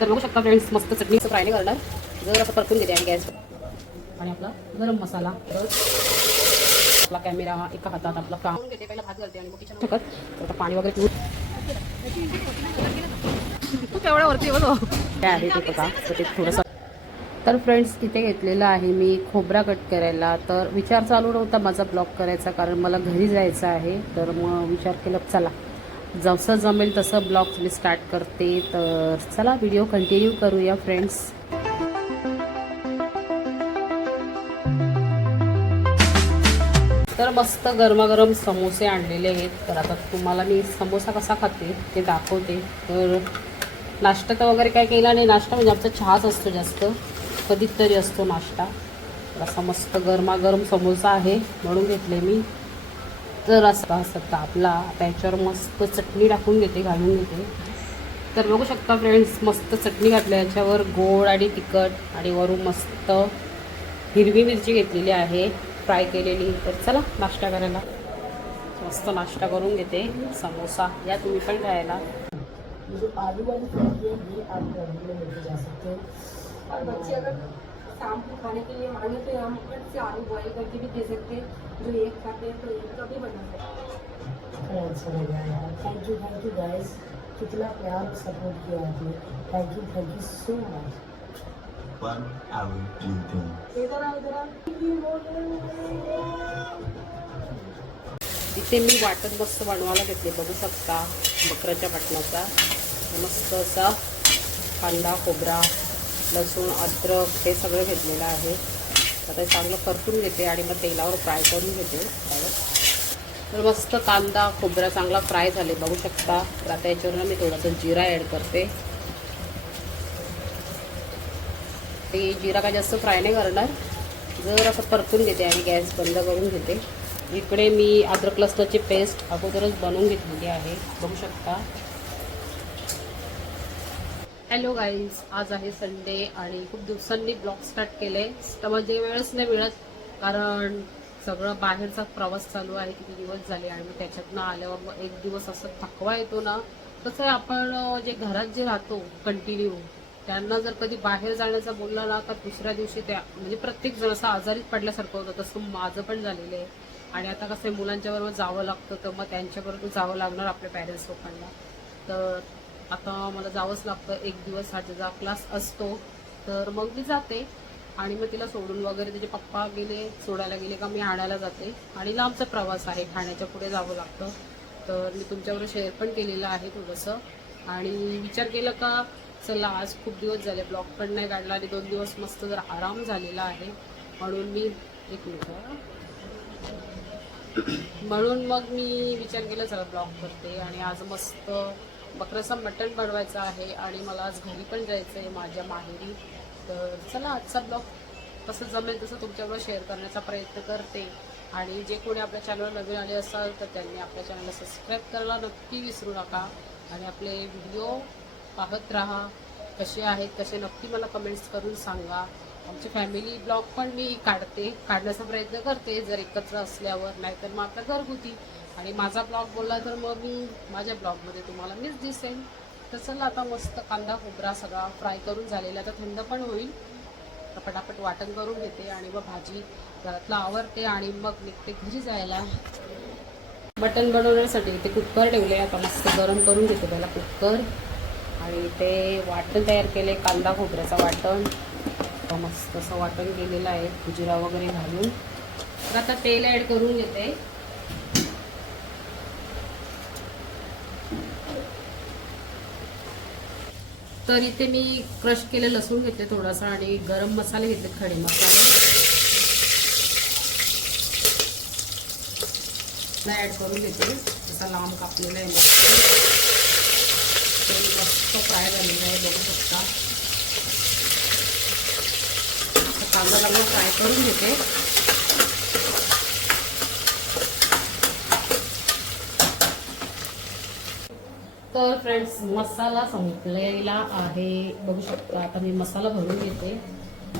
तर बघू शकता फ्रेंड्स मस्त चटणीचं फ्राय नाही करणार. जर असं परतून घेते आणि गॅस. आणि आपला गरम मसाला आपला कॅमेरा एका हातात आपला काम. घेते पहिला भात घालते आणि मग किचन ठेवत तर आता पाणी वगैरे पिऊन. तू वरती बघ. थोडंसं तर फ्रेंड्स इथे घेतलेलं आहे मी खोबरा कट करायला. तर विचार चालू नव्हता माझा ब्लॉग करायचा कारण मला घरी जायचं आहे. तर मग विचार केला चला. जसं जमेल तसं ब्लॉग मी स्टार्ट करते. तर चला व्हिडिओ कंटिन्यू करूया फ्रेंड्स तर मस्त गरमागरम समोसे आणलेले आहेत. तर आता तुम्हाला मी समोसा कसा खाते ते दाखवते. तर नाश्ता तर वगैरे काय केला नाही. नाश्ता म्हणजे आमचा चहाच असतो जास्त. कधीतरी असतो नाश्ता. तर असा मस्त गरमागरम समोसा आहे. म्हणून घेतले मी. तर असा असा आपला. त्याच्यावर मस्त चटणी टाकून घेते घालून घेते तर बघू शकता फ्रेंड्स मस्त चटणी घातली याच्यावर गोड आणि तिखट आणि वरून मस्त हिरवी मिरची घेतलेली आहे. फ्राय केलेली. तर चला नाश्ता करायला. मस्त नाश्ता करून घेते. समोसा. या तुम्ही पण खायला. आलू शाम को खाने के लिए मांगे तो हम फट से आलू बॉईल करके भी दे सकते हैं। जो एक खाते हैं तो एक का भी बना सकते हैं। अच्छा लगा यार thank you thank you guys कितना प्यार सपोर्ट किया आपने। Thank you thank you so much One hour later. इधर आओ इधर आओ। इथे मी वाटण मस्त बनवायला घेतले. बघू शकता बकऱ्याच्या वाटणाचा. मस्त असा कांदा खोबरा लसूण अद्रक हे सगळं घेतलेलं आहे. आता चांगलं परतून घेते आणि मग तेलावर फ्राय करून घेते. तर मस्त कांदा खोबरा चांगला फ्राय झाले. बघू शकता. तर आता याच्यावर मी थोडंसं जिरा ॲड करते. ते जिरा काय जास्त फ्राय नाही करणार. जर असं परतून घेते आणि गॅस बंद करून घेते. इकडे मी अद्रक लसणाची पेस्ट अगोदरच बनवून घेतलेली आहे. बघू शकता. हॅलो गाईज आज आहे संडे आणि खूप दिवसांनी ब्लॉग स्टार्ट केले. तर म्हणजे वेळच नाही मिळत कारण सगळं बाहेरचा प्रवास चालू आहे. किती दिवस झाले आणि मग त्याच्यातनं आल्यावर मग एक दिवस असं थकवा येतो ना. तसं आपण जे घरात जे राहतो कंटिन्यू त्यांना जर कधी बाहेर जाण्याचा बोलला ना तर दुसऱ्या दिवशी त्या म्हणजे प्रत्येक जण असं आजारीच पडल्यासारखं होतं. तसं माझं पण झालेलं आहे. आणि आता कसं आहे मुलांच्या बरोबर जावं लागतं तर मग त्यांच्याबरोबर जावं लागणार आपल्या पॅरेंट्स लोकांना. तर आता मला जावंच लागतं. एक दिवस हा ज्याचा क्लास असतो तर मग मी जाते. आणि मग तिला सोडून वगैरे तिचे पप्पा गेले सोडायला गेले का मी आणायला जाते. आणि लांबचा प्रवास आहे ठाण्याच्या पुढे जावं लागतं. तर मी तुमच्याबरोबर शेअर पण केलेलं आहे थोडंसं. आणि विचार केला का चला आज खूप दिवस झाले ब्लॉग पण नाही काढला आणि दोन दिवस मस्त जर आराम झालेला आहे. म्हणून मी एक मिनिट म्हणून मग मी विचार केला चला ब्लॉग करते. आणि आज मस्त बकरसा मटण बनवायचं आहे आणि मला आज घरी पण जायचं आहे माझ्या माहेरी. तर चला आजचा ब्लॉग कसं जमेल तसं तुमच्याबरोबर शेअर करण्याचा प्रयत्न करते. आणि जे कोणी आपल्या चॅनलवर नवीन आले असाल तर त्यांनी आपल्या चॅनलला सबस्क्राईब करायला नक्की विसरू नका. आणि आपले व्हिडिओ पाहत राहा. कसे आहेत कसे नक्की मला कमेंट्स करून सांगा. आमची फॅमिली ब्लॉग पण मी काढते काढण्याचा प्रयत्न करते. जर एकत्र असल्यावर नाहीतर मग आपल्या घरगुती. आणि माझा ब्लॉग बोलला तर मग मी माझ्या ब्लॉगमध्ये तुम्हाला मीच दिसेन. तर चला आता मस्त कांदा खोबरा सगळा फ्राय करून झालेला आता थंड पण होईल. तर पटापट वाटण करून घेते आणि मग भाजी घरातलं आवरते आणि मग निघते घरी जायला. मटण बनवण्यासाठी ते कुकर ठेवले आता मस्त गरम करून घेते त्याला कुकर. आणि ते वाटण तयार केले कांदा खोबऱ्याचं वाटण. मस्त असं वाटण केलेलं आहे. जिरा वगैरे घालून. तर आता तेल ॲड करून घेते. तर इथे मी क्रश केले लसूण घेतले थोडासा आणि गरम मसाले घेतले खडे मसाले. ॲड करून घेते. जसा लांब कापलेला आहे मस्त. फ्राय झालेला आहे बघू शकता. कांदा लागून फ्राय करून घेते. तर फ्रेंड्स मसाला संपलेला आहे. बघू शकता आता मी मसाला भरून घेते.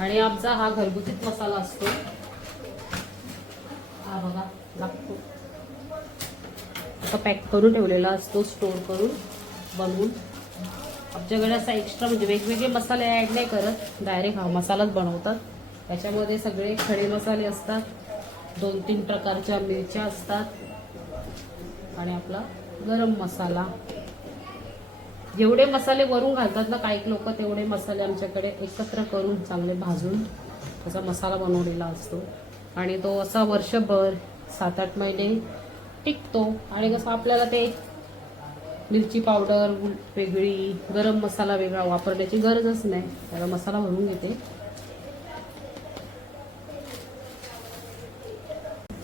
आणि आमचा हा घरगुतीच मसाला असतो. हा बघा लागतो. आता पॅक करून ठेवलेला असतो स्टोर करून बनवून. आमच्याकडे असा एक्स्ट्रा म्हणजे वेगवेगळे मसाले ॲड नाही करत. डायरेक्ट हा मसालाच बनवतात. त्याच्यामध्ये सगळे खडे मसाले असतात. दोन तीन प्रकारच्या मिरच्या असतात. आणि आपला गरम मसाला. जेवढे मसाले वरून घालतात ना काही लोक तेवढे मसाले आमच्याकडे एकत्र करून चांगले भाजून त्याचा मसाला बनवलेला असतो. आणि तो असा वर्षभर सात आठ महिने टिकतो. आणि कसं आपल्याला ते मिरची पावडर वेगळी गरम मसाला वेगळा वापरण्याची गरजच नाही. त्याला मसाला भरून घेते.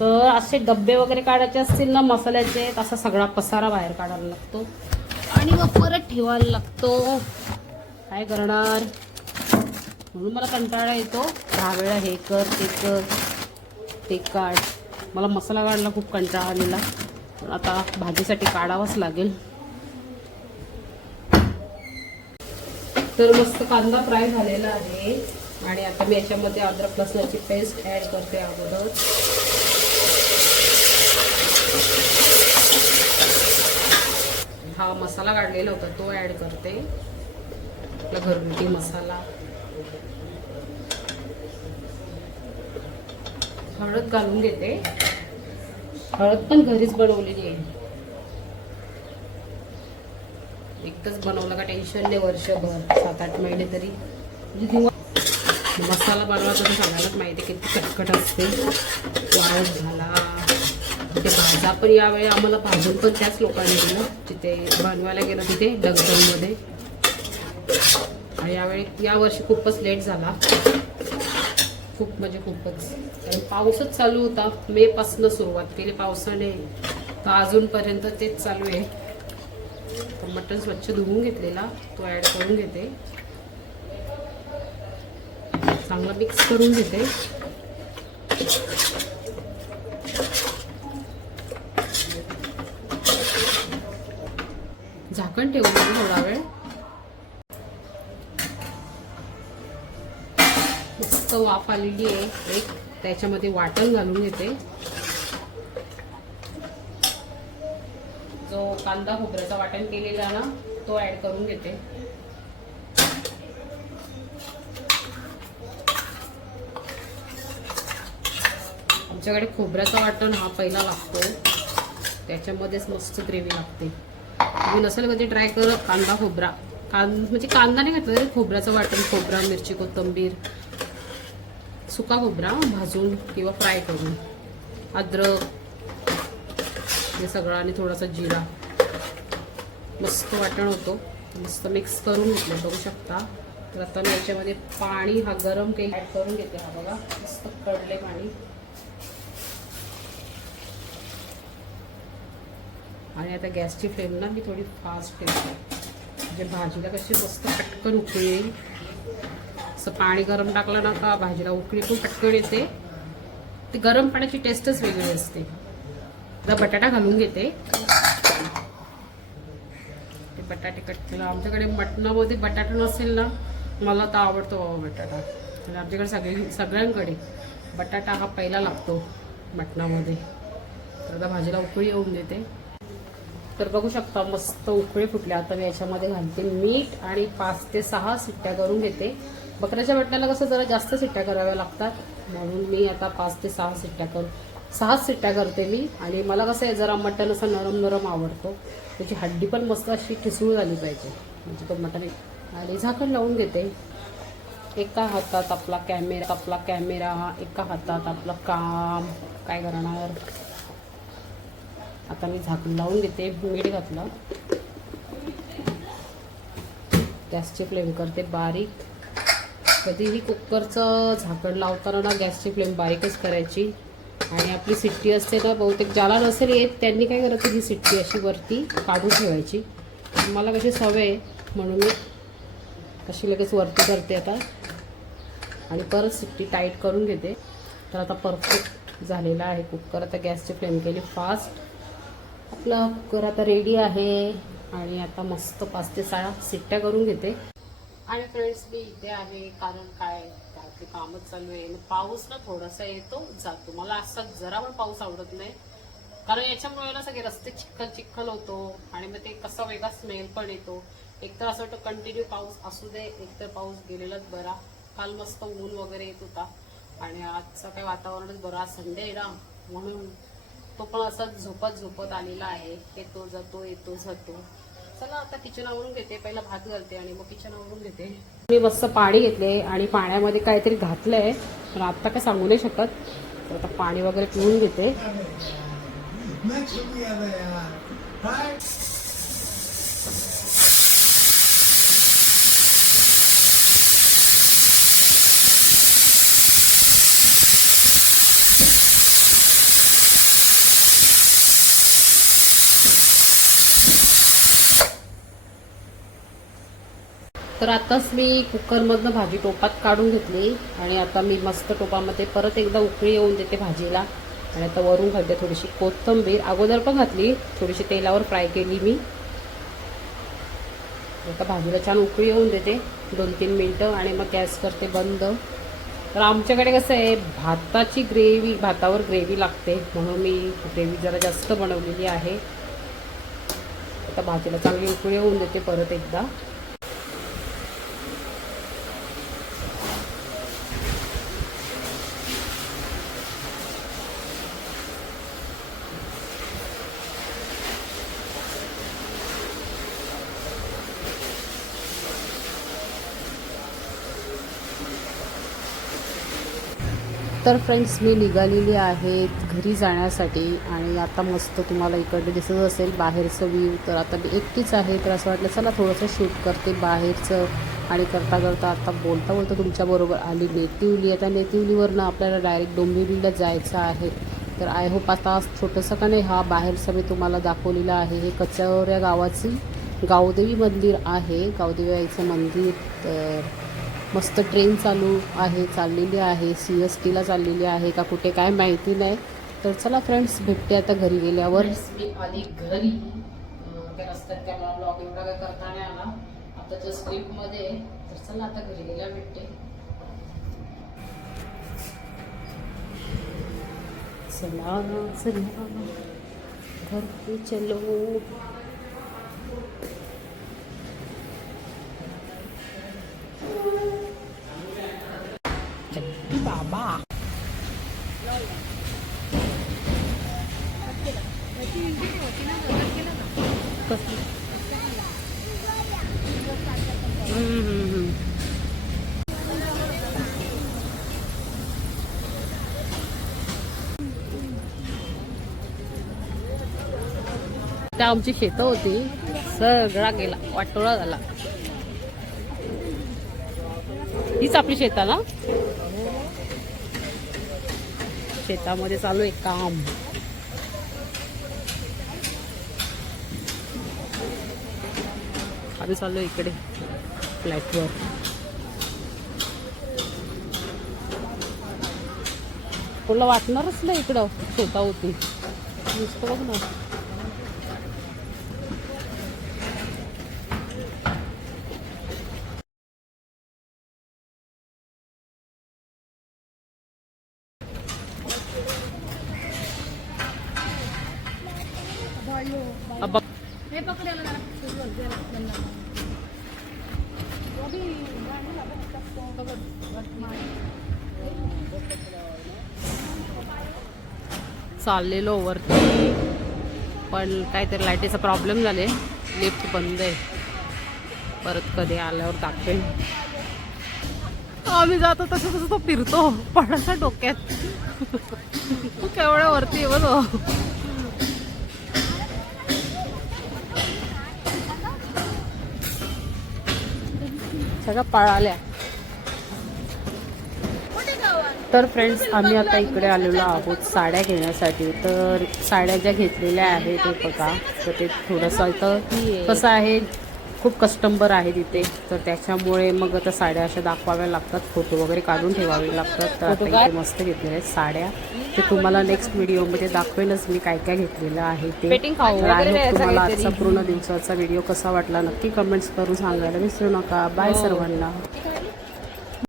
तर असे डब्बे वगैरे काढायचे असतील ना मसाल्याचे तसा असा सगळा पसारा बाहेर काढायला लागतो. आणि मग परत ठेवायला लागतो. काय करणार? म्हणून मला कंटाळा येतो. दहा वेळा हे कर ते कर ते काढ. मला मसाला काढला खूप कंटाळा आलेला. पण आता भाजीसाठी काढावाच लागेल. तर मस्त कांदा फ्राय झालेला आहे. आणि आता मी याच्यामध्ये अद्रक लसणाची पेस्ट ॲड करते अगोदर. हा मसाला काढलेला होता तो ॲड करते. आपला घरगुती मसाला. हळद घालून घेते. हळद पण घरीच बनवलेली आहे. एकच बनवलं का टेन्शन नाही वर्षभर सात आठ महिने तरी. म्हणजे मसाला बनवा तर सांगायलाच माहिती आहे किती कटकट असते. वाळत झाला. ते भाजा पण यावेळी आम्हाला भाजून पण त्याच लोकांनी दिलं. जिथे बनवायला गेलं तिथे डगडंमध्ये आणि यावेळी यावर्षी खूपच लेट झाला. खूप म्हणजे खूपच. कारण पाऊसच चालू होता. मे सुरुवात केली. पावसाने तर अजूनपर्यंत तेच चालू आहे. तर मटण स्वच्छ धुवून घेतलेला. तो ॲड करून घेते. चांगला मिक्स करून घेते. झाकण ठेवून थोडा वेळ. मस्त वाफ आलेली आहे. एक त्याच्यामध्ये वाटण घालून घेते. जो कांदा खोबऱ्याचा वाटण केलेला ना तो ऍड करून घेते. आमच्याकडे खोबऱ्याचा वाटण हा पहिला लागतो. त्याच्यामध्येच मस्त ग्रेव्ही लागते. तुम्ही नसेल कधी ट्राय करत कांदा खोबरा. कां म्हणजे कांदा नाही घातला तरी खोबऱ्याचं वाटण खोबरा मिरची कोथिंबीर सुका खोबरा भाजून किंवा फ्राय करून. अद्रक हे सगळं आणि थोडासा जिरा. मस्त वाटण होतो. मस्त मिक्स करून घेतलं बघू शकता. तर आता मी याच्यामध्ये पाणी हा गरम काही ॲड करून घेते हा बघा. मस्त कडले पाणी. आणि आता गॅसची फ्लेम ना मी थोडी फास्ट ठेवते. म्हणजे भाजीला कशी मस्त पटकन उकळी येईल. असं पाणी गरम टाकलं ना का भाजीला उकळी पण पटकन येते. ती गरम पाण्याची टेस्टच वेगळी असते. आता बटाटा घालून घेते. ते बटाटे कट केलं. आमच्याकडे मटणामध्ये बटाटा नसेल ना मला तर आवडतो बाबा बटाटा. आणि आमच्याकडे सगळी सगळ्यांकडे बटाटा हा पहिला लागतो मटणामध्ये. तर आता भाजीला उकळी येऊन देते. तर बघू शकता मस्त उकळे फुटले. आता मी याच्यामध्ये घालते मीठ आणि पाच ते सहा सिट्ट्या करून घेते. बकऱ्याच्या मटणाला कसं जरा जास्त सिट्ट्या कराव्या लागतात म्हणून मी आता पाच ते सहा सिट्ट्या करू सहाच सिट्ट्या करते मी. आणि मला कसं आहे जरा मटण असं नरम नरम आवडतो. त्याची हड्डी पण मस्त अशी ठिसूळ झाली पाहिजे. म्हणजे तो मटण आणि झाकण लावून घेते. एका हातात आपला कॅमेरा आपला कॅमेरा एका हातात आपलं काम. काय करणार? आता मी झाकण लावून देते मीठ घातलं. गॅसची फ्लेम करते बारीक. कधीही कुकरचं झाकण लावताना ना गॅसची फ्लेम बारीकच करायची. आणि आपली सिट्टी असते ना बहुतेक ज्याला नसेल येत त्यांनी काय करायचं ही सिट्टी अशी वरती काढून ठेवायची. मला कशी सवय आहे म्हणून मी कशी लगेच वरती करते आता. आणि परत सिट्टी टाईट करून घेते. तर आता परफेक्ट झालेला आहे कुकर. आता गॅसची फ्लेम केली फास्ट. आपला कुकर आता रेडी आहे आणि आता मस्त पाच ते सहा सिट्ट्या करून घेते. आणि फ्रेंड्स मी इथे आहे कारण काय? घरातले कामच चालू आहे. पाऊस ना थोडासा येतो जातो. मला असा जरा पण पाऊस आवडत नाही. कारण याच्यामुळे ना सगळे रस्ते चिखल चिखल होतो आणि मग ते कसा वेगळा स्मेल पण येतो. एक तर असं वाटतं कंटिन्यू पाऊस असू दे एक तर पाऊस गेलेलाच बरा. काल मस्त ऊन वगैरे येत होता. आणि आजचं काही वातावरणच बरा. संडे आहे ना. म्हणून तो पण असाच झोपत झोपत आलेला आहे. येतो जातो येतो जातो. चला आता किचन आवरून घेते. पहिला भात घालते आणि मग किचन आवरून घेते. मी मस्त पाणी घेतले आणि पाण्यामध्ये काहीतरी घातलंय. पण आता काय सांगू नाही शकत. तर आता पाणी वगैरे पिऊन घेते. तर आताच मी कुकरमधनं भाजी टोपात काढून घेतली आणि आता मी मस्त टोपामध्ये परत एकदा उकळी येऊन देते भाजीला. आणि आता वरून घालते थोडीशी कोथिंबीर. अगोदर पण घातली थोडीशी तेलावर फ्राय केली मी. आता भाजीला छान उकळी येऊन देते दोन तीन मिनटं आणि मग गॅस करते बंद. तर आमच्याकडे कसं आहे भाताची ग्रेव्ही भातावर ग्रेव्ही लागते म्हणून मी ग्रेव्ही जरा जास्त बनवलेली आहे. आता भाजीला चांगली उकळी येऊन देते परत एकदा. तर फ्रेंड्स मी निघालेली आहेत घरी जाण्यासाठी आणि आता मस्त तुम्हाला इकडे दिसत असेल बाहेरचं व्ह्यू तर आता मी एकटीच आहे तर असं वाटलं चला थोडंसं शूट करते बाहेरचं. आणि करता करता आता बोलता बोलता तुमच्याबरोबर आली नेटिवली आता नेटिवलीवरनं आपल्याला डायरेक्ट डोंबिवलीला जायचं आहे. तर आय होप आता छोटंसं का नाही हा बाहेरचं मी तुम्हाला दाखवलेलं आहे. हे कचऱ्या गावाची गावदेवी मंदिर आहे. गावदेवी आईचं मंदिर. तर मस्त ट्रेन चालू आहे चाललेली आहे सी एस टीला चाललेली आहे का कुठे काय माहिती नाही. तर चला फ्रेंड्स भेटते आता घरी गेल्यावर. मी आली घरी. रस्त्यात काय मला ब्लॉग एवढा काय करता नाही आला आताच्या स्क्रिप्टमध्ये आहे. तर चला आता घरी गेल्या भेटते. चला चला घर पे चलो. बाबा त्या आमची शेतं होती. सगळा गेला. वाटोळा झाला. हीच आपली शेता ना शेतामध्ये चालू आहे काम. आम्ही चाललो इकडे फ्लॅटवर. तुला वाटणारच नाही इकडं शेता होती नुसतं बघ ना. चाललेलो वरती. पण काहीतरी लाईटीचा प्रॉब्लेम झाले. लिफ्ट बंद आहे. परत कधी आल्यावर दाखवेल आम्ही जातो तसं तसं तो फिरतो. पडायचा डोक्यात. केवढ्या वरती आहे बघ. सगळ्या पळाल्या. तर फ्रेंड्स आम्ही आता इकडे आलेलो आहोत साड्या घेण्यासाठी. तर साड्या ज्या घेतलेल्या आहेत ते बघा. तर ते थोडंसं इथं कसं आहे खूप कस्टंबर आहे तिथे तर त्याच्यामुळे मग आता साड्या अशा दाखवाव्या लागतात फोटो वगैरे काढून ठेवावे लागतात. तर आता इथे मस्त घेतलेल्या आहेत साड्या. ते तुम्हाला नेक्स्ट व्हिडिओमध्ये दाखवेलच मी काय काय घेतलेलं आहे ते. तर तुम्हाला आजचा पूर्ण दिवसाचा व्हिडिओ कसा वाटला नक्की कमेंट्स करून सांगायला विसरू नका. बाय सर्वांना.